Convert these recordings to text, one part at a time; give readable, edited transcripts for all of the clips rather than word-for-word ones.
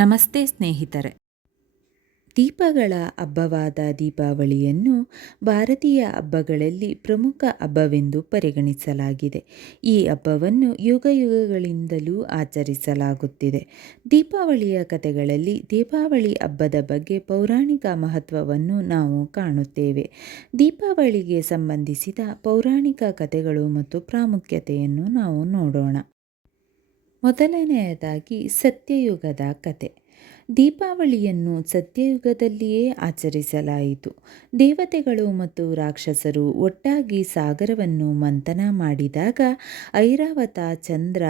ನಮಸ್ತೆ ಸ್ನೇಹಿತರೆ. ದೀಪಗಳ ಹಬ್ಬವಾದ ದೀಪಾವಳಿಯನ್ನು ಭಾರತೀಯ ಹಬ್ಬಗಳಲ್ಲಿ ಪ್ರಮುಖ ಹಬ್ಬವೆಂದು ಪರಿಗಣಿಸಲಾಗಿದೆ. ಈ ಹಬ್ಬವನ್ನು ಯುಗಯುಗಗಳಿಂದಲೂ ಆಚರಿಸಲಾಗುತ್ತಿದೆ. ದೀಪಾವಳಿಯ ಕಥೆಗಳಲ್ಲಿ ದೀಪಾವಳಿ ಹಬ್ಬದ ಬಗ್ಗೆ ಪೌರಾಣಿಕ ಮಹತ್ವವನ್ನು ನಾವು ಕಾಣುತ್ತೇವೆ. ದೀಪಾವಳಿಗೆ ಸಂಬಂಧಿಸಿದ ಪೌರಾಣಿಕ ಕಥೆಗಳು ಮತ್ತು ಪ್ರಾಮುಖ್ಯತೆಯನ್ನು ನಾವು ನೋಡೋಣ. ಮೊದಲನೆಯದಾಗಿ ಸತ್ಯಯುಗದ ಕತೆ. ದೀಪಾವಳಿಯನ್ನು ಸತ್ಯಯುಗದಲ್ಲಿಯೇ ಆಚರಿಸಲಾಯಿತು. ದೇವತೆಗಳು ಮತ್ತು ರಾಕ್ಷಸರು ಒಟ್ಟಾಗಿ ಸಾಗರವನ್ನು ಮಂಥನ ಮಾಡಿದಾಗ ಐರಾವತ, ಚಂದ್ರ,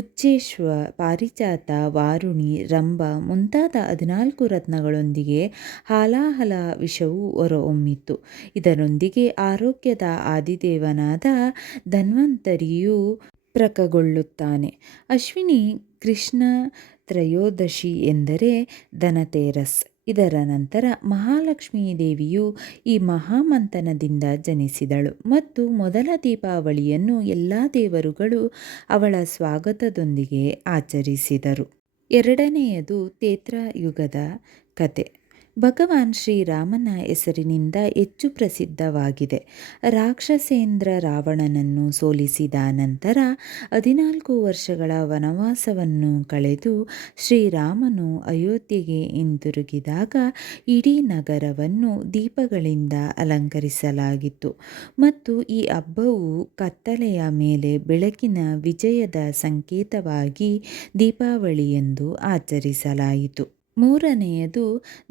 ಉಚ್ಚೇಶ್ವ, ಪಾರಿಜಾತ, ವಾರುಣಿ, ರಂಭ ಮುಂತಾದ 14 ರತ್ನಗಳೊಂದಿಗೆ ಹಾಲಾಹಲ ವಿಷವು ಹೊರಹೊಮ್ಮಿತು. ಇದರೊಂದಿಗೆ ಆರೋಗ್ಯದ ಆದಿದೇವನಾದ ಧನ್ವಂತರಿಯು ಪ್ರಕಟಗೊಳ್ಳುತ್ತಾನೆ. ಅಶ್ವಿನಿ ಕೃಷ್ಣ ತ್ರಯೋದಶಿ ಎಂದರೆ ಧನತೇರಸ್. ಇದರ ನಂತರ ಮಹಾಲಕ್ಷ್ಮೀ ದೇವಿಯು ಈ ಮಹಾಮಂಥನದಿಂದ ಜನಿಸಿದಳು ಮತ್ತು ಮೊದಲ ದೀಪಾವಳಿಯನ್ನು ಎಲ್ಲ ದೇವರುಗಳು ಅವಳ ಸ್ವಾಗತದೊಂದಿಗೆ ಆಚರಿಸಿದರು. ಎರಡನೆಯದು ತ್ರೇತಾಯುಗದ ಕತೆ. ಭಗವಾನ್ ಶ್ರೀರಾಮನ ಹೆಸರಿನಿಂದ ಹೆಚ್ಚು ಪ್ರಸಿದ್ಧವಾಗಿದೆ. ರಾಕ್ಷಸೇಂದ್ರ ರಾವಣನನ್ನು ಸೋಲಿಸಿದ ನಂತರ 14 ವರ್ಷಗಳ ವನವಾಸವನ್ನು ಕಳೆದು ಶ್ರೀರಾಮನು ಅಯೋಧ್ಯೆಗೆ ಹಿಂದಿರುಗಿದಾಗ ಇಡೀ ನಗರವನ್ನು ದೀಪಗಳಿಂದ ಅಲಂಕರಿಸಲಾಗಿತ್ತು ಮತ್ತು ಈ ಹಬ್ಬವು ಕತ್ತಲೆಯ ಮೇಲೆ ಬೆಳಕಿನ ವಿಜಯದ ಸಂಕೇತವಾಗಿ ದೀಪಾವಳಿ ಎಂದು ಆಚರಿಸಲಾಯಿತು. ಮೂರನೆಯದು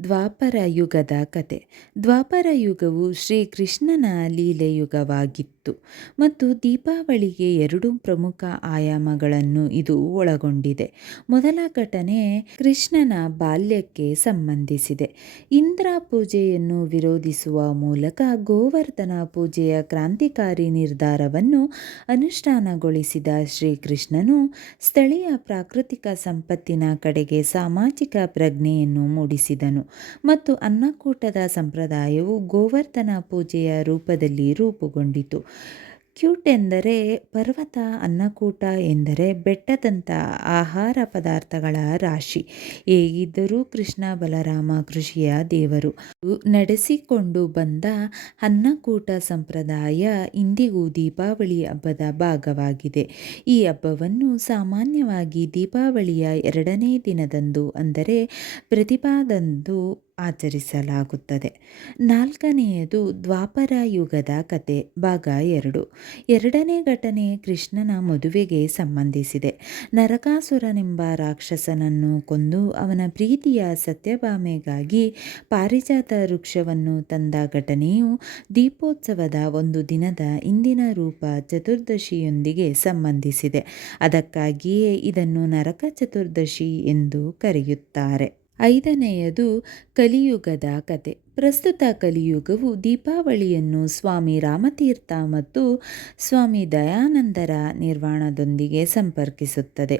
ದ್ವಾಪರ ಯುಗದ ಕತೆ. ದ್ವಾಪರ ಯುಗವು ಶ್ರೀಕೃಷ್ಣನ ಲೀಲೆಯುಗವಾಗಿತ್ತು ಮತ್ತು ದೀಪಾವಳಿಗೆ 2 ಪ್ರಮುಖ ಆಯಾಮಗಳನ್ನು ಇದು ಒಳಗೊಂಡಿದೆ. ಮೊದಲ ಘಟನೆ ಕೃಷ್ಣನ ಬಾಲ್ಯಕ್ಕೆ ಸಂಬಂಧಿಸಿದೆ. ಇಂದ್ರ ಪೂಜೆಯನ್ನು ವಿರೋಧಿಸುವ ಮೂಲಕ ಗೋವರ್ಧನ ಪೂಜೆಯ ಕ್ರಾಂತಿಕಾರಿ ನಿರ್ಧಾರವನ್ನು ಅನುಷ್ಠಾನಗೊಳಿಸಿದ ಶ್ರೀಕೃಷ್ಣನು ಸ್ಥಳೀಯ ಪ್ರಾಕೃತಿಕ ಸಂಪತ್ತಿನ ಕಡೆಗೆ ಸಾಮಾಜಿಕ ಪ್ರಜ್ಞೆಯನ್ನು ಮೂಡಿಸಿದನು ಮತ್ತು ಅನ್ನಕೂಟದ ಸಂಪ್ರದಾಯವು ಗೋವರ್ಧನ ಪೂಜೆಯ ರೂಪದಲ್ಲಿ ರೂಪುಗೊಂಡಿತು. ಕ್ಯೂಟ್ ಎಂದರೆ ಪರ್ವತ, ಅನ್ನಕೂಟ ಎಂದರೆ ಬೆಟ್ಟದಂಥ ಆಹಾರ ಪದಾರ್ಥಗಳ ರಾಶಿ. ಹೇಗಿದ್ದರೂ ಕೃಷ್ಣ ಬಲರಾಮ ಕೃಷಿಯ ದೇವರು ನಡೆಸಿಕೊಂಡು ಬಂದ ಅನ್ನಕೂಟ ಸಂಪ್ರದಾಯ ಇಂದಿಗೂ ದೀಪಾವಳಿ ಹಬ್ಬದ ಭಾಗವಾಗಿದೆ. ಈ ಹಬ್ಬವನ್ನು ಸಾಮಾನ್ಯವಾಗಿ ದೀಪಾವಳಿಯ 2ನೇ ದಿನದಂದು ಅಂದರೆ ಪ್ರತಿಭಾದಂದು ಆಚರಿಸಲಾಗುತ್ತದೆ. ನಾಲ್ಕನೆಯದು ದ್ವಾಪರ ಯುಗದ ಕತೆ ಭಾಗ 2. ಎರಡನೇ ಘಟನೆ ಕೃಷ್ಣನ ಮದುವೆಗೆ ಸಂಬಂಧಿಸಿದೆ. ನರಕಾಸುರನೆಂಬ ರಾಕ್ಷಸನನ್ನು ಕೊಂದು ಅವನ ಪ್ರೀತಿಯ ಸತ್ಯಭಾಮೆಗಾಗಿ ಪಾರಿಜಾತ ವೃಕ್ಷವನ್ನು ತಂದ ಘಟನೆಯು ದೀಪೋತ್ಸವದ ಒಂದು ದಿನದ ಹಿಂದಿನ ರೂಪ ಚತುರ್ದಶಿಯೊಂದಿಗೆ ಸಂಬಂಧಿಸಿದೆ. ಅದಕ್ಕಾಗಿಯೇ ಇದನ್ನು ನರಕ ಚತುರ್ದಶಿ ಎಂದು ಕರೆಯುತ್ತಾರೆ. ಐದನೆಯದು ಕಲಿಯುಗದ ಕತೆ. ಪ್ರಸ್ತುತ ಕಲಿಯುಗವು ದೀಪಾವಳಿಯನ್ನು ಸ್ವಾಮಿ ರಾಮತೀರ್ಥ ಮತ್ತು ಸ್ವಾಮಿ ದಯಾನಂದರ ನಿರ್ವಾಣದೊಂದಿಗೆ ಸಂಪರ್ಕಿಸುತ್ತದೆ.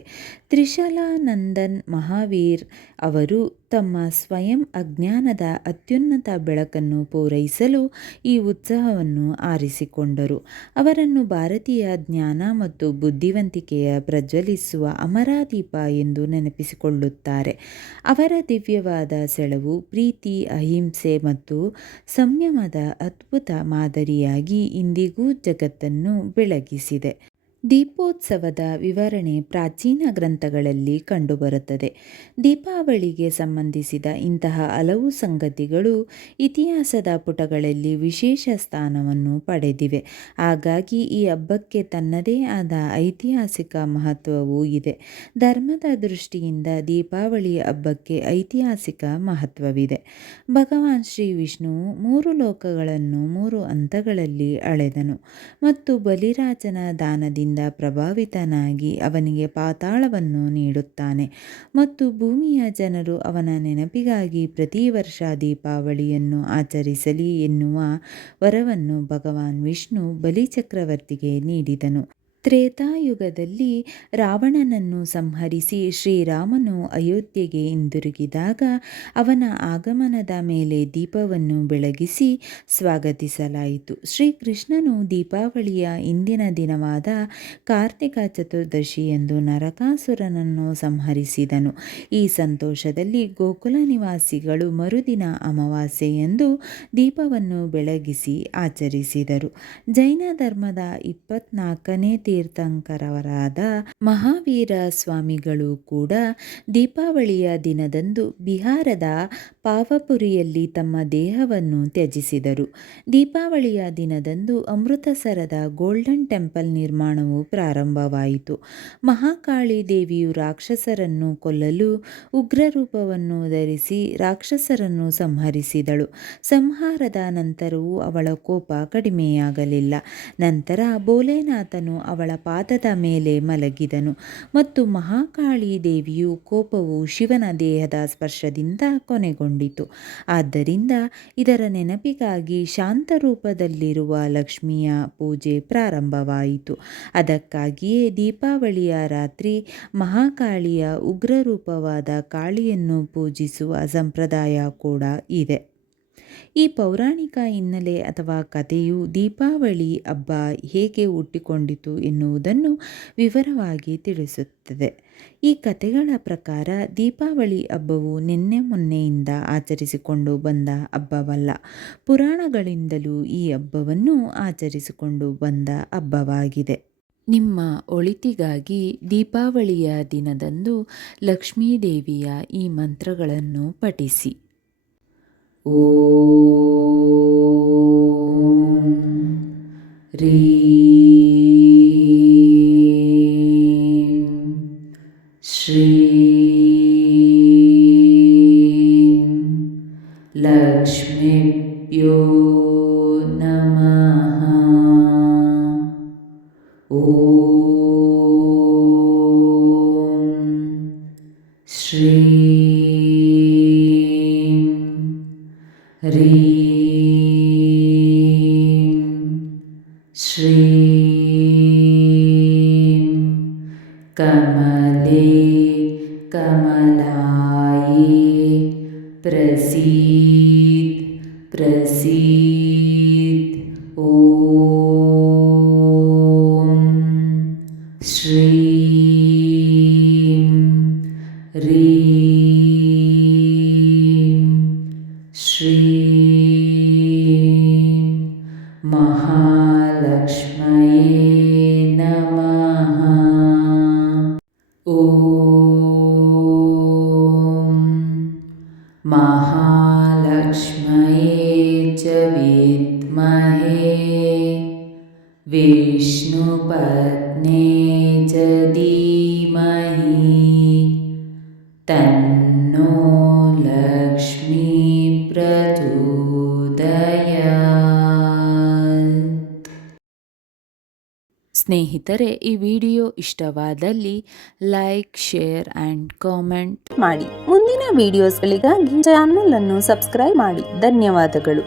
ತ್ರಿಶಲಾನಂದನ್ ಮಹಾವೀರ್ ಅವರು ತಮ್ಮ ಸ್ವಯಂ ಅಜ್ಞಾನದ ಅತ್ಯುನ್ನತ ಬೆಳಕನ್ನು ಪೂರೈಸಲು ಈ ಉತ್ಸವವನ್ನು ಆರಿಸಿಕೊಂಡರು. ಅವರನ್ನು ಭಾರತೀಯ ಜ್ಞಾನ ಮತ್ತು ಬುದ್ಧಿವಂತಿಕೆಯ ಪ್ರಜ್ವಲಿಸುವ ಅಮರದೀಪ ಎಂದು ನೆನಪಿಸಿಕೊಳ್ಳುತ್ತಾರೆ. ಅವರ ದಿವ್ಯವಾದ ಸೆಳವು ಪ್ರೀತಿ, ಅಹಿಂಸೆ ಮತ್ತು ಸಂಯಮದ ಅದ್ಭುತ ಮಾದರಿಯಾಗಿ ಇಂದಿಗೂ ಜಗತ್ತನ್ನು ಬೆಳಗಿಸಿದೆ. ದೀಪೋತ್ಸವದ ವಿವರಣೆ ಪ್ರಾಚೀನ ಗ್ರಂಥಗಳಲ್ಲಿ ಕಂಡುಬರುತ್ತದೆ. ದೀಪಾವಳಿಗೆ ಸಂಬಂಧಿಸಿದ ಇಂತಹ ಹಲವು ಸಂಗತಿಗಳು ಇತಿಹಾಸದ ಪುಟಗಳಲ್ಲಿ ವಿಶೇಷ ಸ್ಥಾನವನ್ನು ಪಡೆದಿವೆ. ಹಾಗಾಗಿ ಈ ಹಬ್ಬಕ್ಕೆ ತನ್ನದೇ ಆದ ಐತಿಹಾಸಿಕ ಮಹತ್ವವೂ ಇದೆ. ಧರ್ಮದ ದೃಷ್ಟಿಯಿಂದ ದೀಪಾವಳಿ ಹಬ್ಬಕ್ಕೆ ಐತಿಹಾಸಿಕ ಮಹತ್ವವಿದೆ. ಭಗವಾನ್ ಶ್ರೀ ವಿಷ್ಣುವು 3 ಲೋಕಗಳನ್ನು 3 ಹಂತಗಳಲ್ಲಿ ಅಳೆದನು ಮತ್ತು ಬಲಿರಾಜನ ದಾನದಿಂದ ಪ್ರಭಾವಿತನಾಗಿ ಅವನಿಗೆ ಪಾತಾಳವನ್ನು ನೀಡುತ್ತಾನೆ ಮತ್ತು ಭೂಮಿಯ ಜನರು ಅವನ ನೆನಪಿಗಾಗಿ ಪ್ರತಿ ವರ್ಷ ದೀಪಾವಳಿಯನ್ನು ಆಚರಿಸಲಿ ಎನ್ನುವ ವರವನ್ನು ಭಗವಾನ್ ವಿಷ್ಣು ಬಲಿಚಕ್ರವರ್ತಿಗೆ ನೀಡಿದನು. ತ್ರೇತಾಯುಗದಲ್ಲಿ ರಾವಣನನ್ನು ಸಂಹರಿಸಿ ಶ್ರೀರಾಮನು ಅಯೋಧ್ಯೆಗೆ ಹಿಂದಿರುಗಿದಾಗ ಅವನ ಆಗಮನದ ಮೇಲೆ ದೀಪವನ್ನು ಬೆಳಗಿಸಿ ಸ್ವಾಗತಿಸಲಾಯಿತು. ಶ್ರೀಕೃಷ್ಣನು ದೀಪಾವಳಿಯ ಇಂದಿನ ದಿನವಾದ ಕಾರ್ತಿಕ ಚತುರ್ದಶಿಯಂದು ನರಕಾಸುರನನ್ನು ಸಂಹರಿಸಿದನು. ಈ ಸಂತೋಷದಲ್ಲಿ ಗೋಕುಲ ನಿವಾಸಿಗಳು ಮರುದಿನ ಅಮಾವಾಸ್ಯೆಯಂದು ದೀಪವನ್ನು ಬೆಳಗಿಸಿ ಆಚರಿಸಿದರು. ಜೈನ ಧರ್ಮದ 24ನೇ ತೀರ್ಥಂಕರವರಾದ ಮಹಾವೀರ ಸ್ವಾಮಿಗಳು ಕೂಡ ದೀಪಾವಳಿಯ ದಿನದಂದು ಬಿಹಾರದ ಪಾವಪುರಿಯಲ್ಲಿ ತಮ್ಮ ದೇಹವನ್ನು ತ್ಯಜಿಸಿದರು. ದೀಪಾವಳಿಯ ದಿನದಂದು ಅಮೃತಸರದ ಗೋಲ್ಡನ್ ಟೆಂಪಲ್ ನಿರ್ಮಾಣವು ಪ್ರಾರಂಭವಾಯಿತು. ಮಹಾಕಾಳಿ ದೇವಿಯು ರಾಕ್ಷಸರನ್ನು ಕೊಲ್ಲಲು ಉಗ್ರರೂಪವನ್ನು ಧರಿಸಿ ರಾಕ್ಷಸರನ್ನು ಸಂಹರಿಸಿದಳು. ಸಂಹಾರದ ನಂತರವೂ ಅವಳ ಕೋಪ ಕಡಿಮೆಯಾಗಲಿಲ್ಲ. ನಂತರ ಭೋಲೆನಾಥನು ಅವಳ ಪಾದದ ಮೇಲೆ ಮಲಗಿದನು ಮತ್ತು ಮಹಾಕಾಳಿ ದೇವಿಯು ಕೋಪವು ಶಿವನ ದೇಹದ ಸ್ಪರ್ಶದಿಂದ ಕೊನೆಗೊಂಡಿತು. ಆದ್ದರಿಂದ ಇದರ ನೆನಪಿಗಾಗಿ ಶಾಂತರೂಪದಲ್ಲಿರುವ ಲಕ್ಷ್ಮಿಯ ಪೂಜೆ ಪ್ರಾರಂಭವಾಯಿತು. ಅದಕ್ಕಾಗಿಯೇ ದೀಪಾವಳಿಯ ರಾತ್ರಿ ಮಹಾಕಾಳಿಯ ಉಗ್ರರೂಪವಾದ ಕಾಳಿಯನ್ನು ಪೂಜಿಸುವ ಸಂಪ್ರದಾಯ ಕೂಡ ಇದೆ. ಈ ಪೌರಾಣಿಕ ಹಿನ್ನೆಲೆ ಅಥವಾ ಕಥೆಯು ದೀಪಾವಳಿ ಹಬ್ಬ ಹೇಗೆ ಹುಟ್ಟಿಕೊಂಡಿತು ಎನ್ನುವುದನ್ನು ವಿವರವಾಗಿ ತಿಳಿಸುತ್ತದೆ. ಈ ಕಥೆಗಳ ಪ್ರಕಾರ ದೀಪಾವಳಿ ಹಬ್ಬವು ನಿನ್ನೆ ಮೊನ್ನೆಯಿಂದ ಆಚರಿಸಿಕೊಂಡು ಬಂದ ಹಬ್ಬವಲ್ಲ. ಪುರಾಣಗಳಿಂದಲೂ ಈ ಹಬ್ಬವನ್ನು ಆಚರಿಸಿಕೊಂಡು ಬಂದ ಹಬ್ಬವಾಗಿದೆ. ನಿಮ್ಮ ಒಳಿತಿಗಾಗಿ ದೀಪಾವಳಿಯ ದಿನದಂದು ಲಕ್ಷ್ಮೀದೇವಿಯ ಈ ಮಂತ್ರಗಳನ್ನು ಪಠಿಸಿ. ಓಂ ರೀಂ ಶ್ರೀಂ ಲಕ್ಷ್ಮೀಭ್ಯೋ ನಮಃ. ಓಂ ಶ್ರೀಂ ರೀಂ ಶ್ರೀಂ ಕಮಲೇ ಕಮಲಾಯೇ ಪ್ರಸೀದ್ ಪ್ರಸೀದ್. ಓಂ ಶ್ರೀಂ ರೀಂ ಶ್ರೀಂ ಮಹಾಲಕ್ಷ್ಮಯೇ ನಮಃ. ಓಂ ಮಹಾಲಕ್ಷ್ಮಯೇ ಚ ವಿದ್ಮಹೇ ವಿಷ್ಣುಪತ್ನೇ ಚ ಧೀಮಹಿ ತನ್ನೋ ಲಕ್ಷ್ಮೀ ಪ್ರಚೋದಯಾತ್. ಸ್ನೇಹಿತರೆ, ಈ ವಿಡಿಯೋ ಇಷ್ಟವಾದಲ್ಲಿ ಲೈಕ್, ಶೇರ್ ಆ್ಯಂಡ್ ಕಾಮೆಂಟ್ ಮಾಡಿ. ಮುಂದಿನ ವಿಡಿಯೋಸ್ಗಳಿಗಾಗಿ ಚಾನಲ್ ಅನ್ನು ಸಬ್ಸ್ಕ್ರೈಬ್ ಮಾಡಿ. ಧನ್ಯವಾದಗಳು.